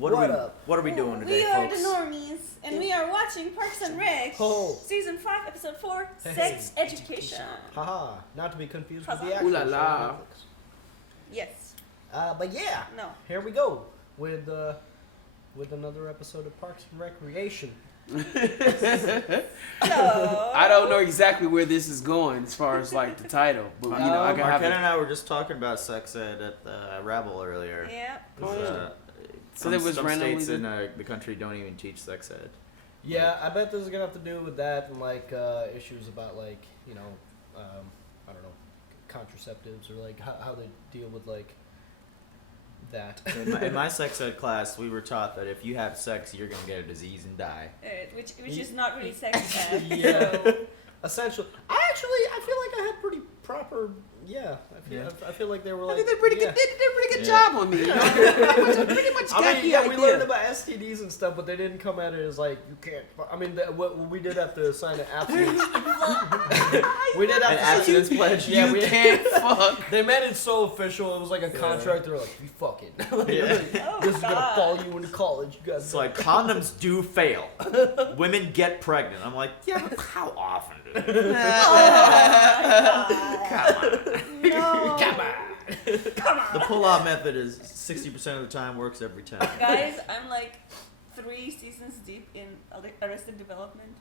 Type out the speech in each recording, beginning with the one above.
What are we doing today, We are folks? the Normies, and we are watching Parks and Rec, Season 5, Episode 4, Sex Education. Haha, not to be confused with Huzzah. the actual Ooh la show la. on Netflix. Yes. But yeah, No. here we go with another episode of Parks and Recreation. Hello. I don't know exactly where this is going as far as like the title, but you know I can have Marquette and it. I were just talking about sex ed at Rabble earlier. Yeah. So there was some randomly states in the country don't even teach sex ed. Yeah, I bet this is gonna have to do with that and like issues about like I don't know, contraceptives or like how they deal with like that. In my sex ed class, we were taught that if you have sex, you're gonna get a disease and die. Which is not really sex ed. Yeah. So. Essentially, I feel like I had pretty proper. Yeah, I feel like they were like. They did a pretty good. They did a pretty good job on me. You know? Pretty much got the we idea. learned about STDs and stuff, but they didn't come at it as like you can't. I mean, we did have to sign an abstinence. We did have An to abstinence pledge. Yeah, You we can't fuck. They made it so official. It was like a contract. They were like, "You fucking. Oh, This is gonna God. follow you into college. You guys." It's like condoms do fail. Women get pregnant. I'm like, yeah, but how often do they? Oh, Come on. no. Come on. Come on. The pull-out method is 60% of the time works every time. Guys, I'm like 3 seasons deep in Arrested Development.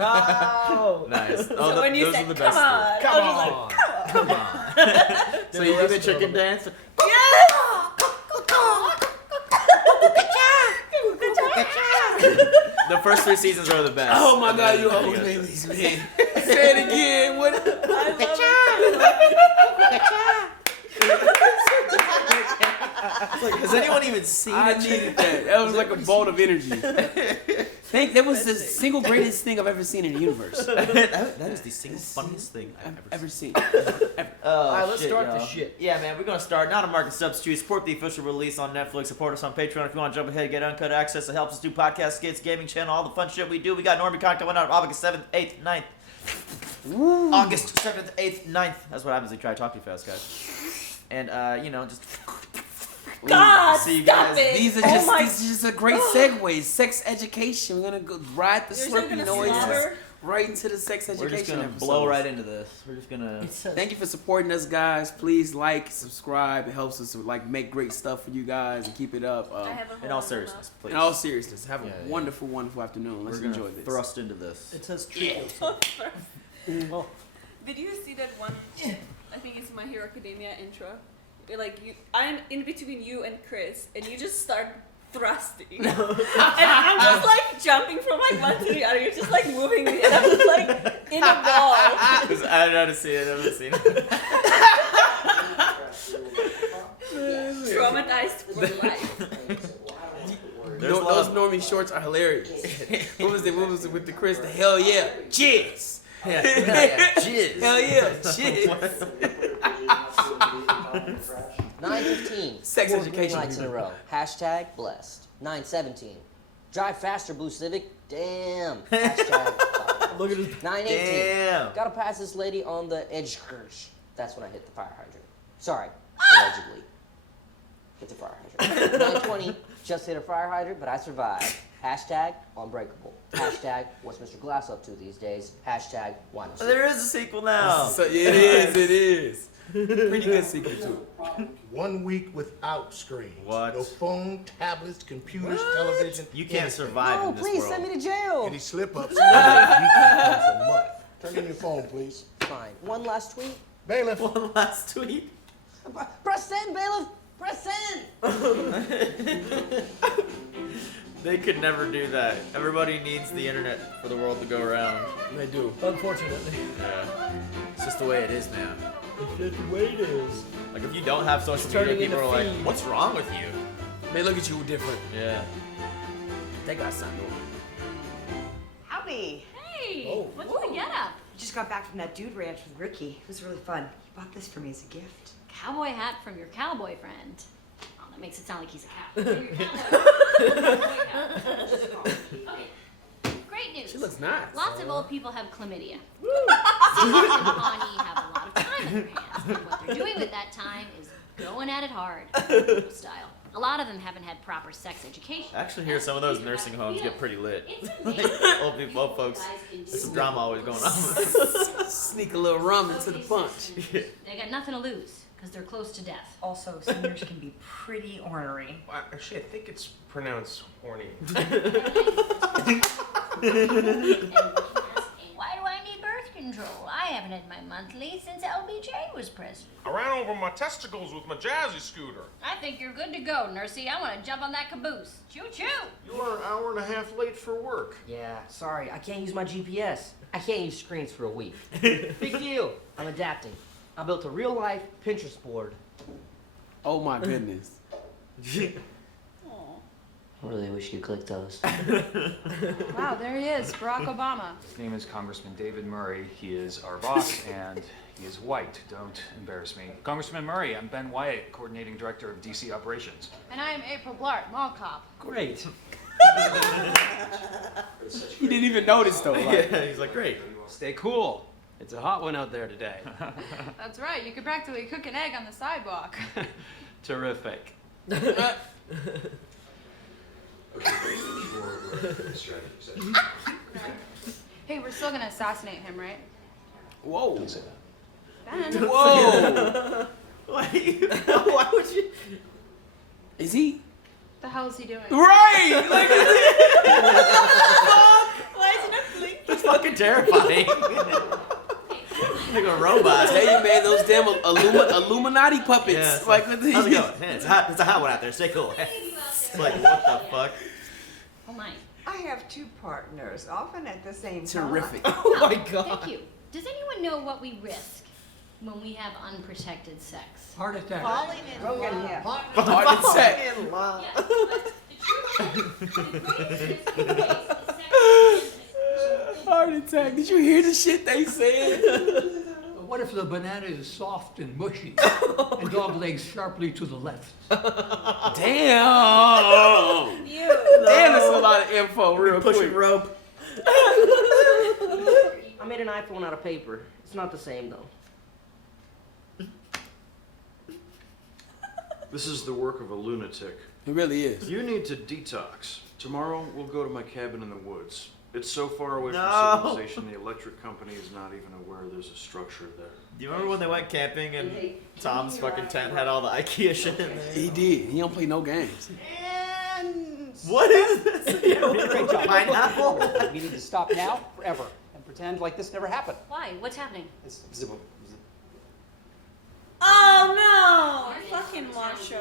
Oh, Nice. So Oh, when you those said, are the come best. on, Come I was on. like, come on. So you do the chicken dance? Yes! The first 3 seasons are the best. Oh my God, you almost made me man. Say it again. What? I love it. It's like, has anyone even seen I it? needed that. That was like a bolt of energy. That was the single greatest thing I've ever seen in the universe. that is the single funniest thing I've ever seen. Ever. Alright, let's start y'all. the shit. Yeah, man, we're gonna start. Not a market substitute. Support the official release on Netflix. Support us on Patreon if you want to jump ahead, get uncut access. It helps us do podcast skits, gaming channel, all the fun shit we do. We got Normie Con coming out August 7th, 8th, 9th. August 7th, 8th, 9th. That's what happens when you try to talk too fast, guys. And just God, see you stop guys. it. These are just a great segue. Sex education. We're gonna go ride the You're slurpy gonna noises slobber? right into the sex education. We're just gonna episodes. blow right into this. We're just gonna. Thank you for supporting us, guys. Please like, subscribe. It helps us to like make great stuff for you guys and keep it up. I have a In whole all seriousness, please. In all seriousness, have a Yeah. wonderful, wonderful afternoon. Let's We're gonna enjoy this. thrust into this. It says treat Did you see that one? I think it's My Hero Academia intro. I'm in between you and Chris, and you just start thrusting, and I'm just like jumping from like one to the other. You're just like moving me, and I'm just like in a ball. I don't know how to see it. I haven't seen it. Traumatized for life. Those Normie shorts are hilarious. What was it with the Chris? The hell yeah, jizz. Yeah, jizz. Hell yeah, jizz. 9:15. Sex 4 education, green lights in a people. row. Hashtag blessed. 9:17. Drive faster, Blue Civic. Damn. Hashtag. Look at this. 9:18. Damn. Gotta pass this lady on the edge. That's when I hit the fire hydrant. Sorry. Allegedly. Hit the fire hydrant. 9:20. Just hit a fire hydrant, but I survived. Hashtag unbreakable. Hashtag what's Mr. Glass up to these days? Hashtag why no There is a sequel now. So, it is. Pretty good sequel too. 1 week without screen. What? No phone, tablets, computers, television. You can't anything. survive No, in this please world. send me to jail. Any slip-ups, another week becomes a month. Turn in your phone, please. Fine. One last tweet. Bailiff. One last tweet. Press send, bailiff. Press send. They could never do that. Everybody needs the internet for the world to go around. They do. Unfortunately, Yeah. It's just the way it is now. it's just the way it is. Like if you don't have social media, Turning people into are like, feed. "What's wrong with you?" They look at you different. Yeah. They got something over. Howdy. Hey, Oh. what's the get up? Just got back from that dude ranch with Ricky. It was really fun. He bought this for me as a gift. Cowboy hat from your cowboy friend. Oh, that makes it sound like he's a cow. Okay, great news. She looks nice. Lots of old people have chlamydia. Caesar and Pawnee have a lot of time on their hands, and what they're doing with that time is going at it hard, style. A lot of them haven't had proper sex education. I actually hear some of those nursing homes get pretty lit. It's Like, amazing old people, old folks. There's some drama always going on. Sneak a little rum into the punch. They got nothing to lose because they're close to death. Also, seniors can be pretty ornery. Actually, I think it's pronounced horny. Why do I need birth control? I haven't had my monthly since LBJ was president. I ran over my testicles with my jazzy scooter. I think you're good to go, Nursey. I want to jump on that caboose. Choo-choo! You are an hour and a half late for work. Yeah, sorry, I can't use my GPS. I can't use screens for a week. Big deal. I'm adapting. I built a real-life Pinterest board. Oh my goodness. I really wish you could click those. Wow, there he is, Barack Obama. His name is Congressman David Murray. He is our boss, and he is white. Don't embarrass me. Congressman Murray, I'm Ben Wyatt, Coordinating Director of DC Operations. And I am April Blart, mall cop. Great. He didn't even notice though. Like, Yeah, he's like, great. Stay cool. It's a hot one out there today. That's right, you could practically cook an egg on the sidewalk. Terrific. Hey, we're still gonna assassinate him, right? whoa. Ben. Whoa. Why would you? Is he? The hell is he doing? Right! Like, Why is he not blinking? That's fucking terrifying. Like a robot. tell you, man, those damn Illuminati puppets. Yeah, it's like, how's it going? Hey, it's a hot one out there. Stay cool. It's like, what the fuck? Oh my. I have two partners, often at the same time. Terrific. Oh my god. Thank you. Does anyone know what we risk when we have unprotected sex? Heart attack. Falling in love. Yeah. Heart attack. Fucking lie. Yes, but the truth is, the greatest risk is sex. Heart attack. Did you hear the shit they said? What if the banana is soft and mushy and dog legs sharply to the left? Damn. Damn, that's a lot of info real Pushing quick. rope. I made an iPhone out of paper. It's not the same though. This is the work of a lunatic. It really is. You need to detox. Tomorrow, we'll go to my cabin in the woods. It's so far away No. from civilization, the electric company is not even aware there's a structure there. Do you remember when they went camping and Tom's fucking tent had all the IKEA shit in there? He did. He don't play no games. What is this? Great job. Pineapple? We need to stop now, forever, and pretend like this never happened. Why? What's happening? Oh no! Fucking Marshall.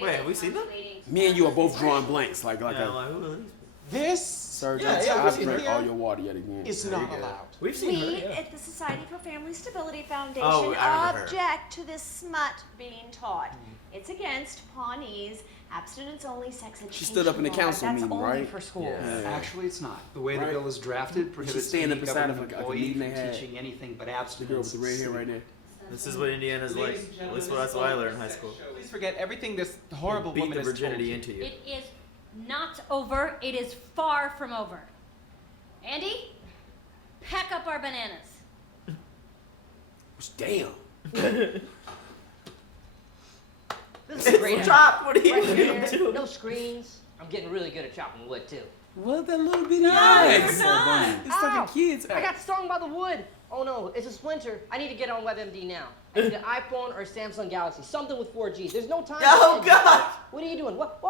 Wait, have we seen them? Me and you are both drawing blanks. Like Yeah, a like, who are these? This surgeon. yeah, I we've drank seen all here. your water yet again. is There you not go. allowed. We've seen her. We Yeah. at the Society for Family Stability Foundation Oh, I remember her. object to this smut being taught. It's against Pawnee's abstinence-only sex education. She stood up in the law. council That's meeting, only right? for schools. Yeah. Actually, it's not. The way Right. the bill is drafted prohibits stand up any beside government of a employee meeting they from had. teaching anything but The girl abstinence. with the red hair right there. This is what Indiana's like. At least that's what I learned in high school. Please forget everything this horrible Beat woman the has told virginity you. into you. It is not over. It is far from over. Andy, pack up our bananas. Damn. This is a great. Drop. What are you Right gonna here, do? no screens. I'm getting really good at chopping wood too. What that little bitty No, eyes? you're not. It's like Ow. a kid's I got stung by the wood. Oh no, it's a splinter. I need to get on WebMD now. I need an iPhone or a Samsung Galaxy, something with 4G. There's no time. Oh, to God. What are you doing? What?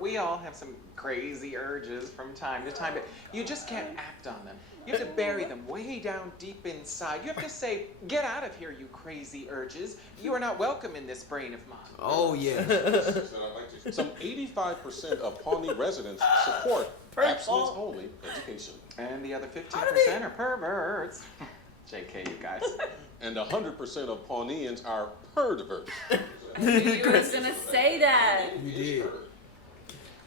We all have some crazy urges from time to time, but you just can't act on them. You have to bury them way down deep inside. You have to say, get out of here, you crazy urges. You are not welcome in this brain of mine. Oh yeah. Some 85% of Pawnee residents support abstinence-only education. And the other 15% are perverts. JK, you guys. And 100% of Pawneans are perverts. You was gonna say that. You did.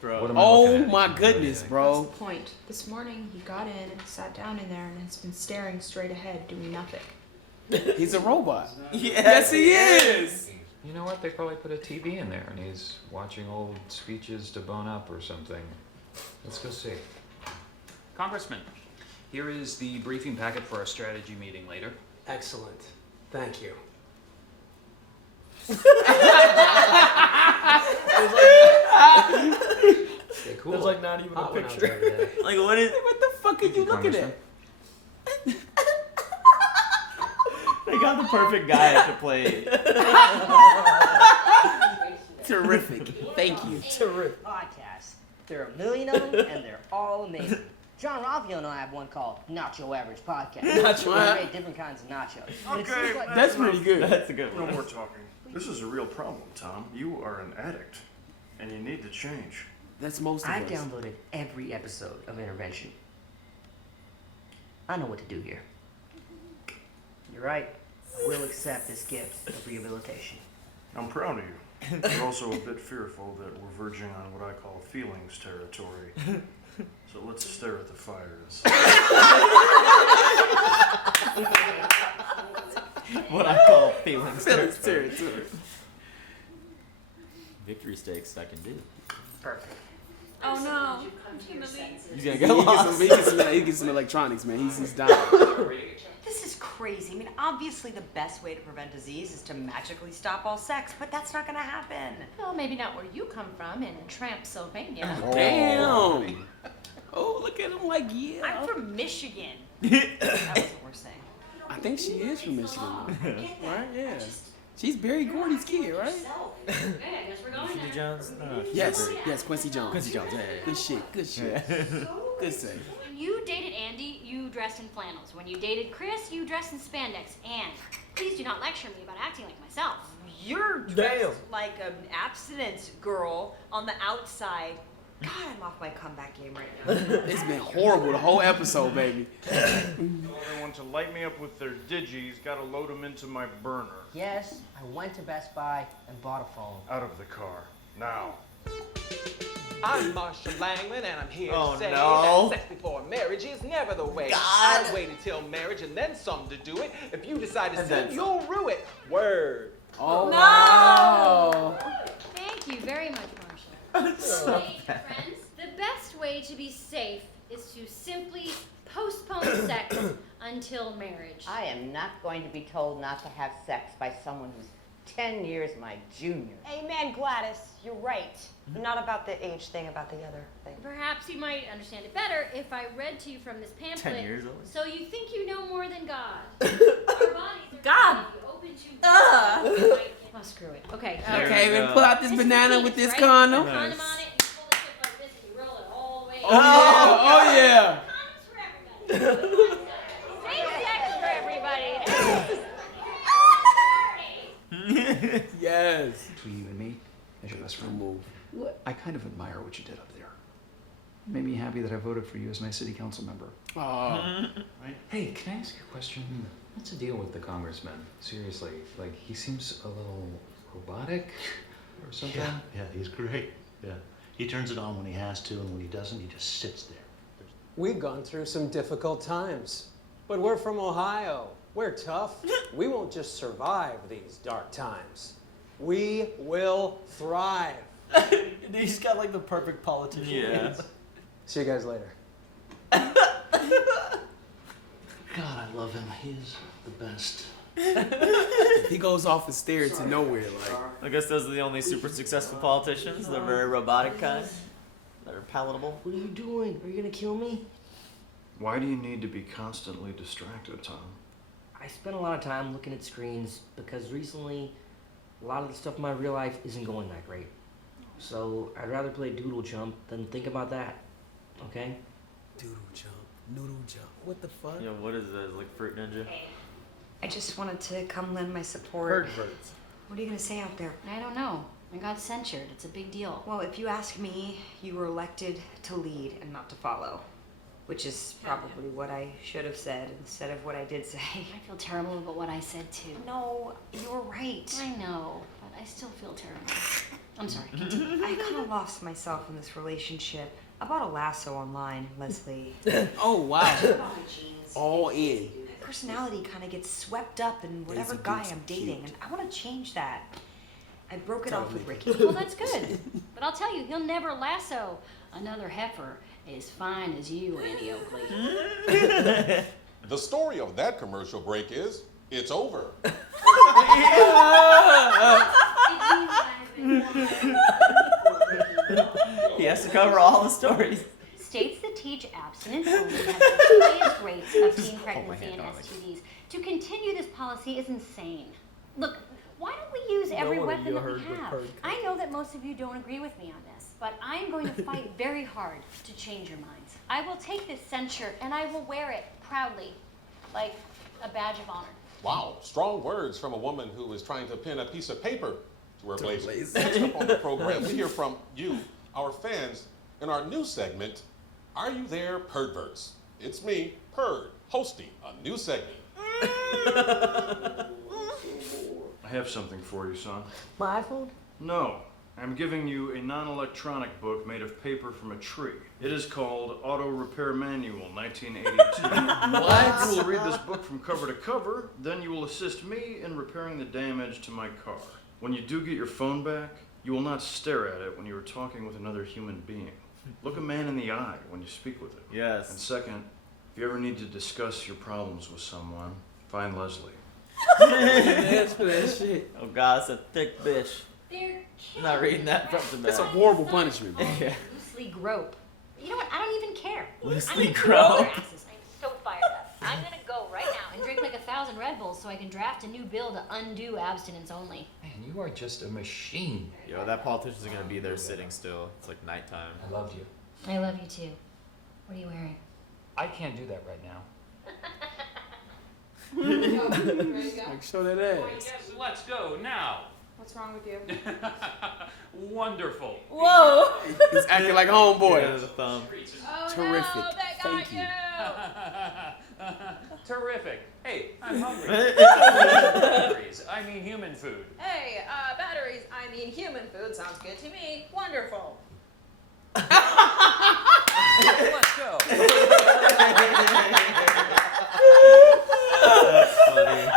Bro. Oh my goodness, bro. Point. This morning he got in and sat down in there and has been staring straight ahead, doing nothing. He's a robot. Yes, he is. You know what? They probably put a TV in there and he's watching old speeches to bone up or something. Let's go see. Congressman, here is the briefing packet for our strategy meeting later. Excellent. Thank you. Okay, cool. There's like not even a picture. Like what is? What the fuck are you looking at? They got the perfect guy to play. Terrific. Thank you. Terrific. Podcasts. There are a million of them, and they're all amazing. John Raffio and I have one called Nacho Average Podcast. Nacho We Average. rate different kinds of nachos. And it Okay. seems like That's pretty good. That's a good No one. more talking. This is a real problem, Tom. You are an addict, and you need to change. That's most of I've us. downloaded every episode of Intervention. I know what to do here. You're right. I will accept this gift of rehabilitation. I'm proud of you. But also a bit fearful that we're verging on what I call feelings territory. So let's stare at the fires. What I call feelings. Feelings territory. Victory stakes I can do. Perfect. Oh no. I'm gonna leave. He's gonna He get gets lost. he gets some electronics, man. He's dying. This is crazy. I mean, obviously the best way to prevent disease is to magically stop all sex, but that's not gonna happen. Well, maybe not where you come from in Trampsylvania. Damn. Oh, look at him like, yeah. I'm from Michigan. That wasn't worth saying. I think she is from Michigan, though. Right? Yeah. She's Barry Gordy's kid, right? Okay, I guess we're going Quincy now. Jones? No. Yes, Quincy Jones. Quincy Jones, yeah. Good shit, good shit. Good save. When you dated Andy, you dressed in flannels. When you dated Chris, you dressed in spandex. And please do not lecture me about acting like myself. You're dressed like an abstinence girl on the outside. God, I'm off my comeback game right now. It's been horrible the whole episode, baby. Tell everyone to light me up with their digis. Gotta load them into my burner. Yes, I went to Best Buy and bought a phone. Out of the car. Now. I'm Marshall Langman, and I'm here Oh, to say no. that sex before marriage is never the way. God. I waited till marriage and then some to do it. If you decide to And sin, then you'll rue it. Word. Oh, No. wow. Thank you very much, Marshall. Hey, friends, the best way to be safe is to simply postpone sex until marriage. I am not going to be told not to have sex by someone who's 10 years my junior. Amen, Gladys. You're right. Not about the age thing, about the other thing. Perhaps you might understand it better if I read to you from this pamphlet. 10 years old. So you think you know more than God. Our bodies are God. open to. Ugh. Oh, screw it. Okay. There Okay, we man, go. pull out this This is banana the with penis, this right? condom. Put a condom on it, you pull the tip like this, and you roll it all the way. Oh, yeah. Condoms for everybody. Safe sex for everybody. Yes. Between you and me, as your best friend, Move. I kind of admire what you did up there. It made me happy that I voted for you as my city council member. Oh. Right? Hey, can I ask you a question? What's the deal with the congressman? Seriously, like he seems a little robotic or something. Yeah, he's great. Yeah. He turns it on when he has to, and when he doesn't, he just sits there. We've gone through some difficult times, but we're from Ohio. We're tough. We won't just survive these dark times. We will thrive. He's got like the perfect politician. Yeah. See you guys later. God, I love him. He is the best. He goes off and stares to nowhere, like. I guess those are the only super successful politicians. They're very robotic kind. That are palatable. What are you doing? Are you gonna kill me? Why do you need to be constantly distracted, Tom? I spend a lot of time looking at screens because recently a lot of the stuff in my real life isn't going that great. So I'd rather play Doodle Jump than think about that. Okay? Doodle jump, noodle jump. What the fuck? Yeah, what is that? Like Fruit Ninja? I just wanted to come lend my support. Birds. What are you gonna say out there? I don't know. I got censured. It's a big deal. Well, if you ask me, you were elected to lead and not to follow. Which is probably what I should have said instead of what I did say. I feel terrible about what I said too. No, you're right. I know, but I still feel terrible. I'm sorry, continue. I kind of lost myself in this relationship. I bought a lasso online, Leslie. Oh, wow. Oh, jeez. All in. My personality kind of gets swept up in whatever Daisy guy Dukes I'm are dating, cute. and I want to change that. I broke it off with Ricky. Well, that's good. But I'll tell you, he'll never lasso another heifer as fine as you, Annie Oakley. The story of that commercial break is, it's over. cover all the stories. States that teach abstinence only have the highest rates of teen pregnancy and STDs. To continue this policy is insane. Look, why don't we use every weapon that we have? I know that most of you don't agree with me on this, but I'm going to fight very hard to change your minds. I will take this censure and I will wear it proudly, like a badge of honor. Wow, strong words from a woman who is trying to pin a piece of paper to her blazer. Next up on the program, we hear from you, our fans, in our new segment, Are You There, Perverts? It's me, Perd, hosting a new segment. I have something for you, son. My iPhone? No. I'm giving you a non-electronic book made of paper from a tree. It is called Auto Repair Manual 1982. What? You will read this book from cover to cover, then you will assist me in repairing the damage to my car. When you do get your phone back, you will not stare at it when you are talking with another human being. Look a man in the eye when you speak with it. Yes. And second, if you ever need to discuss your problems with someone, find Leslie. That's for that shit. Oh God, it's a thick bitch. They're I'm not reading that from the back. That's a horrible punishment, bro. Yeah. Loosely grope. You know what? I don't even care. Loosely I'm gonna grope. throw their asses. I'm so fired up. I'm gonna go right now and drink like 1,000 Red Bulls so I can draft a new bill to undo abstinence only. Man, you are just a machine. Yo, that politician's gonna be there sitting still. It's like nighttime. I love you. I love you too. What are you wearing? I can't do that right now. Like, show that ass. Yes, let's go now. What's wrong with you? Wonderful. Whoa! He's acting like homeboy. Yeah, the thumb. Oh Terrific. no, that got Thank you. Terrific. Hey, I'm hungry. Batteries. I mean human food. Hey, batteries, I mean human food sounds good to me. Wonderful. Let's go. That's funny.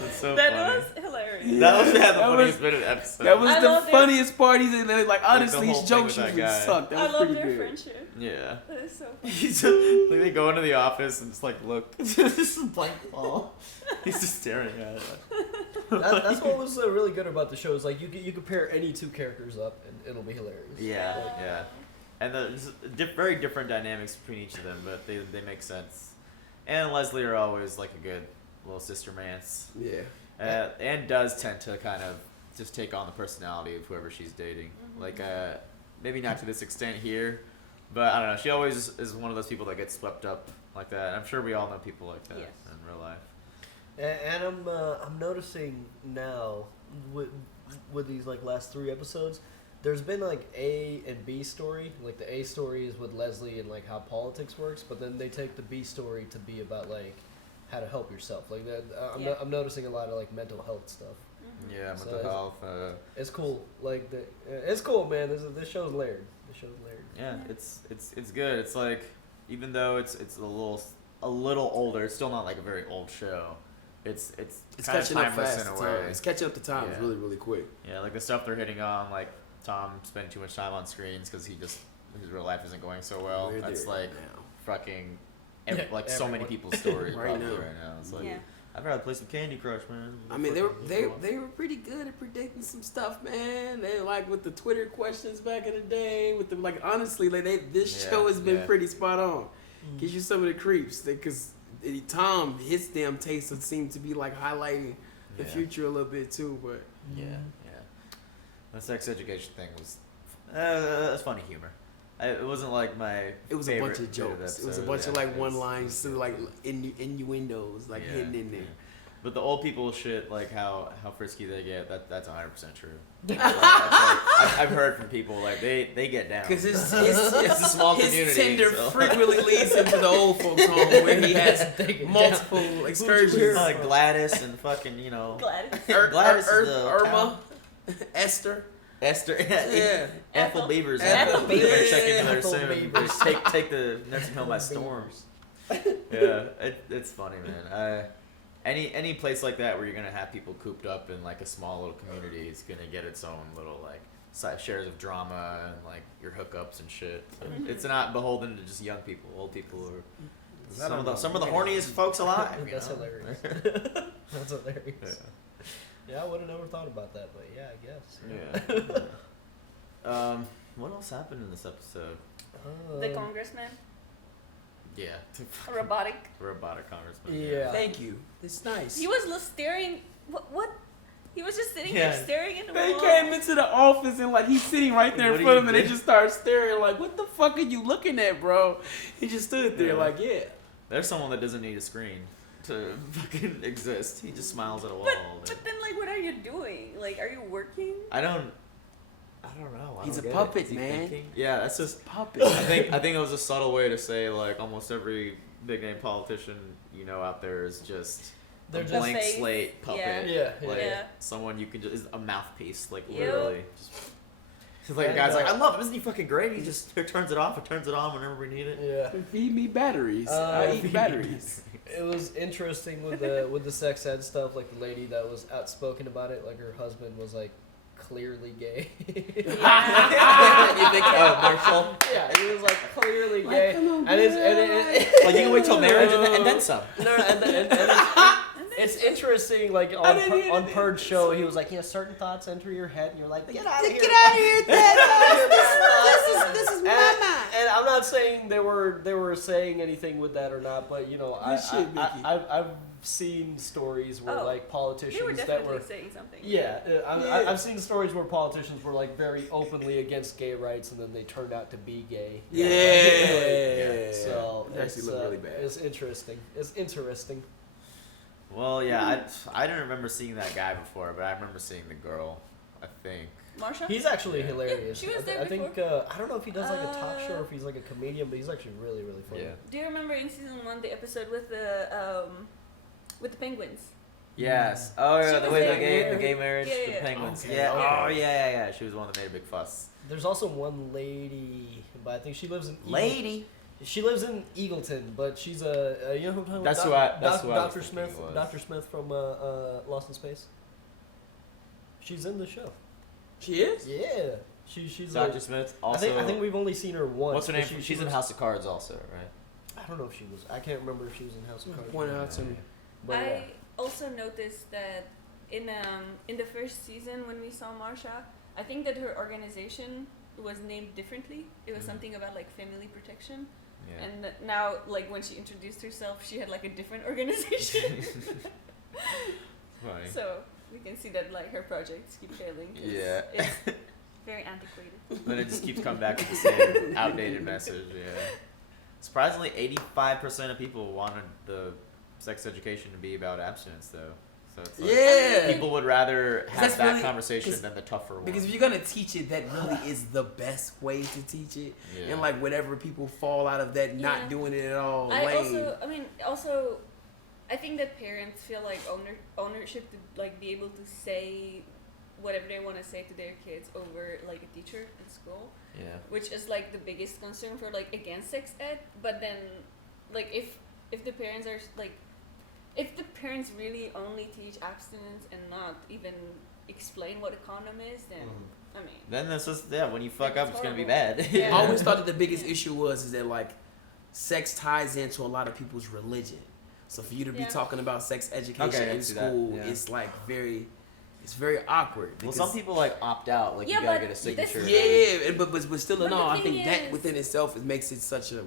That's so That funny. was hilarious. That was the That funniest was- bit of the episode. That was I the love their- funniest part. He's in there. Like, honestly, the his whole thing jokes with that usually guy. suck. That I was love pretty their good. friendship. Yeah. That is so funny. He's like they go into the office and just like look, just blank wall. He's just staring at it. That's what was really good about the show. Is like you could pair any two characters up and it'll be hilarious. Yeah, Like, yeah. And there's very different dynamics between each of them, but they make sense. Anne and Leslie are always like a good little sister mance. Yeah. Anne does tend to kind of just take on the personality of whoever she's dating. Like, maybe not to this extent here, but I don't know. She always is one of those people that gets swept up like that. I'm sure we all know people like that in real life. And I'm noticing now with these like last 3 episodes, there's been like A and B story. Like the A story is with Leslie and like how politics works, but then they take the B story to be about like how to help yourself. Like that, I'm noticing a lot of like mental health stuff. Yeah, So mental health. It's cool. Like it's cool, man. This show's layered. This show's layered. Yeah, it's good. It's like even though it's a little older, it's still not like a very old show. It's kind of catching up timeless fast. in a to way. time. It's catching up to time. Yeah. Really, really quick. Yeah, like the stuff they're hitting on, like Tom spending too much time on screens because his real life isn't going so well. We're That's there like now. fucking like so many people's stories Right probably now. right now. It's like Yeah. I'd rather play some Candy Crush, man. I mean, they were pretty good at predicting some stuff, man. They like with the Twitter questions back in the day. With the like, honestly, like this Yeah, show has been yeah. pretty spot on. Gives you some of the creeps because Tom, his damn taste seemed to be like highlighting the Yeah. future a little bit too. But Yeah. The sex education thing was that's funny humor. It wasn't like my. it was a favorite bunch of bit of jokes. It was a episode. bunch of Yeah, like it one was- lines, so like innuendos, like Yeah, hidden in there. yeah. But the old people shit, like how frisky they get, that's 100% true. I've heard from people like they get down. Because it's a small his community. Tinder so. frequently leads him to the old folks home where he has multiple excursions. Like Gladys and fucking Gladys. Gladys is the Irma, Esther. Yeah. Ethel Beavers. Ethel Beavers. Beavers. Check into there Ethel soon. Beavers. Take the nursing home by storm. Yeah, it's funny, man. Any place like that where you're gonna have people cooped up in like a small little community, it's gonna get its own little like shares of drama and like your hookups and shit. So it's not beholden to just young people. Old people are some of the horniest folks alive. You That's know? hilarious. That's hilarious. Yeah, I would have never thought about that, but yeah, I guess. Yeah. What else happened in this episode? The congressman. Yeah. A robotic congressman. Yeah. Thank you. It's nice. He was staring. What? He was just sitting there staring in the They wall. came into the office and like he's sitting right there What in do front you of him, and they do? just started staring like, "What the fuck are you looking at, bro?" He just stood there like, "Yeah." There's someone that doesn't need a screen to fucking exist. He just smiles at a wall all day. But then, like, what are you doing? Like, are you working? I don't know. He's don't a get puppet, it. Is he man. thinking? Yeah, that's just puppet. I think it was a subtle way to say like almost every big name politician out there is just They're a just blank fake. slate puppet. Yeah. Like Yeah. someone you can just is a mouthpiece, like Yep. literally. It's like a And, guy's like, I love him, isn't he fucking great? He just turns it off or turns it on whenever we need it. Yeah. Feed me batteries. I eat batteries. It was interesting with the sex ed stuff. Like the lady that was outspoken about it, like her husband was like clearly gay. You think, oh, Marshall? Yeah, he was like clearly gay, come on, and Like you can wait till marriage and then some. No, and it's interesting. Like on Purge show, he was like, "Yeah, certain thoughts enter your head, and you're like, get out of here, Get out of here, Dad. This is my mind. And I'm not saying they were saying anything with that or not, but Good shit, Mickey. I've seen stories where like politicians They were that definitely were saying something. yeah, I've seen stories where politicians were like very openly against gay rights, and then they turned out to be gay. Yeah. So It actually looked really bad. It's interesting. It's interesting. Well, yeah, I didn't remember seeing that guy before, but I remember seeing the girl. I think. Marsha? He's actually hilarious. she was there I think before. I don't know if he does like a talk show or if he's like a comedian, but he's actually really really funny. Yeah. Do you remember in season 1 the episode with the penguins? Yes. Oh yeah, She the was way there. the gay marriage, Yeah, the yeah. penguins. Okay, Yeah. okay. Oh yeah. She was the one that made a big fuss. There's also one lady, but I think she lives in Lady. She lives in Eagleton, but she's a you know who I'm talking That's about? who I was Dr. thinking Smith. it was. Dr. Smith from Lost in Space. She's in the show. She is? Yeah. She's Dr. like, Smith also. I think we've only seen her once. What's her but name? She's in was- House of Cards also, right? I don't know if she was. I can't remember if she was in House of Cards. Point out to me. But yeah. I also noticed that in the first season when we saw Marsha, I think that her organization was named differently. It was something about like family protection. Yeah. And now, like when she introduced herself, she had like a different organization. Funny. So we can see that like her projects keep failing. Yeah. It's very antiquated. Then it just keeps coming back with the same outdated message. Yeah. Surprisingly, 85% of people wanted the sex education to be about abstinence, though. So it's like Yeah. people would rather have That's that really- conversation 'cause- than the tougher one. Because if you're gonna teach it, that really is the best way to teach it. Yeah. And like whatever people fall out of that, Yeah. not doing it at all, I lame. also, I think that parents feel like ownership to like be able to say whatever they want to say to their kids over like a teacher in school. Yeah. Which is like the biggest concern for like against sex ed. But then, like if the parents are like, if the parents really only teach abstinence and not even explain what a condom is, then I mean. Then this is when you fuck up, it's gonna be horrible. bad. Yeah. I always thought that the biggest issue was that like sex ties into a lot of people's religion. So for you to be talking about sex education Okay, I in see that, school, yeah. it's like it's very awkward. Well, because- some people like opt out, like Yeah, you gotta but get a signature. Yeah, but still in But the all, I thing think that is- within itself it makes it such a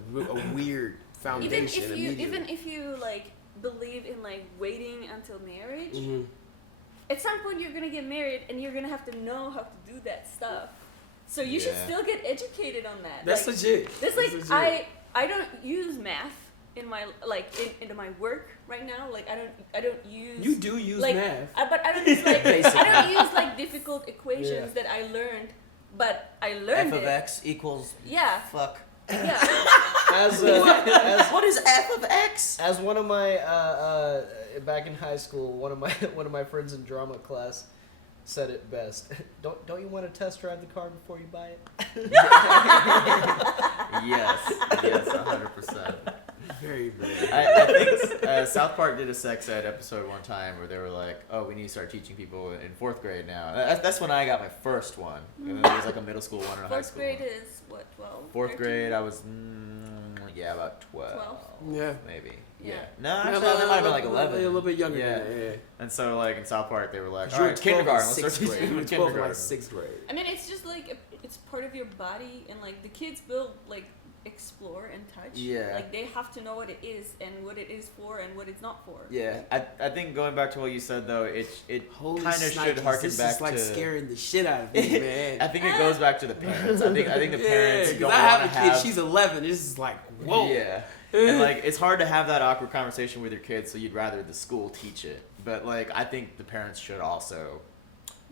weird foundation. Even if you like believe in like waiting until marriage, Mhm. at some point you're gonna get married and you're gonna have to know how to do that stuff. So you should Yeah. still get educated on that. That's like, legit. That's That's like legit. I don't use math in my into my work right now. Like I don't use. You do use like, math. but I don't use like Basic I don't math. use like difficult equations Yeah. that I learned, but I learned F of it. X equals Yeah. fuck. Yeah. As what is F of X? As one of my back in high school, one of my friends in drama class said it best. Don't you want to test drive the car before you buy it? Yes, 100%. Very, very. I think South Park did a sex ed episode one time where they were like, "Oh, we need to start teaching people in 4th grade now." That's when I got my first one. And then there was like a middle school one and a high 4th school grade one. is what 12. 4th 13? grade, I was about 12. 12? Yeah. Maybe. Yeah. Yeah. No, Yeah, actually, a they might have been like little- 11. a little bit younger Yeah. than that, yeah. And so like in South Park, they were like, You "All were right, 12 in kindergarten. Let's start 6th teaching grade. You you were in 12 in kindergarten." like 6th grade. I mean, it's just like it's part of your body, and like the kids will like explore and touch. Yeah. Like they have to know what it is and what it is for and what it's not for. Yeah, I think going back to what you said though, it Holy kind of should Snikes, harken this back is like to scaring the shit out of me, man. I think it goes back to the parents. I think the parents Yeah, don't I have want a to kid. have. She's 11. This is like whoa. Yeah, and like it's hard to have that awkward conversation with your kids, so you'd rather the school teach it. But like I think the parents should also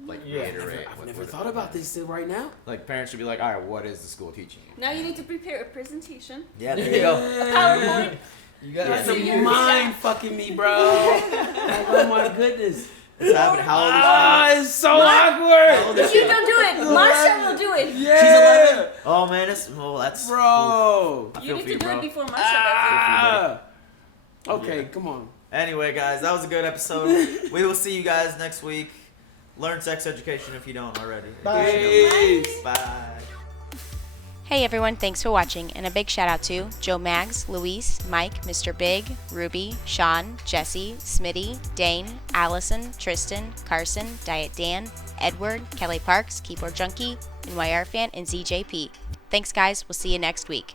like reiterate. I've never thought about this till right now. Like parents should be like, all right, what is the school teaching you? Now you need to prepare a presentation. Yeah, there you go. A PowerPoint. You That's guys. a mind fucking me, bro. Like, oh my goodness. It's happening. How old is she? It's so awkward. If you don't do it, Marsha will do it. Yeah. She's 11. Oh man, that's bro. I You feel need for to you, do bro. it before Marsha Okay, come on. Anyway, guys, that was a good episode. We will see you guys next week. Learn sex education if you don't already. Bye. Bye. Hey everyone, thanks for watching, and a big shout out to Joe Mags, Luis, Mike, Mr. Big, Ruby, Sean, Jesse, Smitty, Dane, Allison, Tristan, Carson, Diet Dan, Edward, Kelly Parks, Keyboard Junkie, NYR Fan, and ZJP. Thanks guys, we'll see you next week.